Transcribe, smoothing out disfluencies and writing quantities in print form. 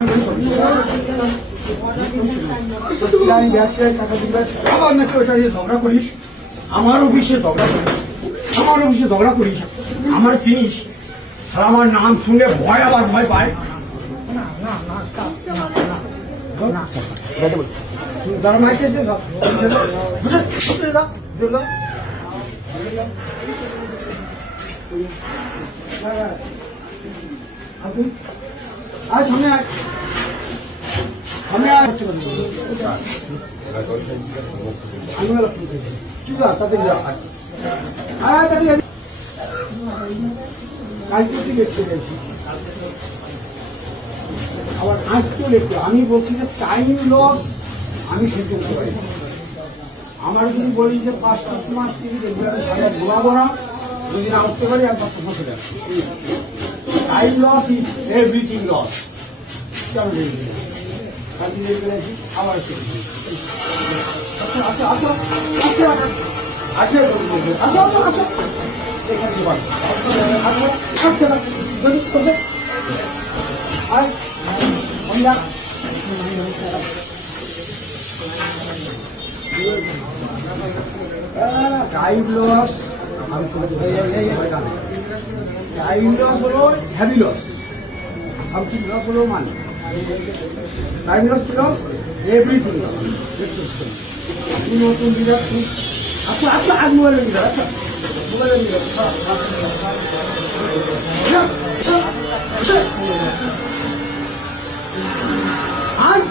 আমি ব্যবসায় টাকা দিবে আবার নাকি ওইটা নিয়ে ঝগড়া করিস, আমার অফিসে ঝগড়া করিস, আমার অফিসে ঝগড়া করিস, আমার চিনিস, আর আমার নাম শুনে ভয় আবার ভয় পায়। যারা মাইকেছে আজ সামনে আয়, সামনে আয়। আবার আজকেও লিখতে আমি বলছি যে টাইম লস আমি সহ্য করতে পারি। আমার যদি বলি যে 5-7 মাস থেকে দেখবে আমি সাজা ঘুমাবো না, যদি না উঠতে পারি আর 10 মাস হয়ে time loss is everything loss. কেমন আবার আচ্ছা আচ্ছা আচ্ছা আচ্ছা আচ্ছা আচ্ছা আচ্ছা এখানে আচ্ছা আর আমরা টাইম লস টাইম লস হলো হ্যাভি লস, সামথিং লস হলো মানে টাইম লস কি লস এভরিথিং লস। নতুন বিরাট আচ্ছা আচ্ছা আজ মোবাইলের বিরাট আচ্ছা মোবাইলের বিরাট আজ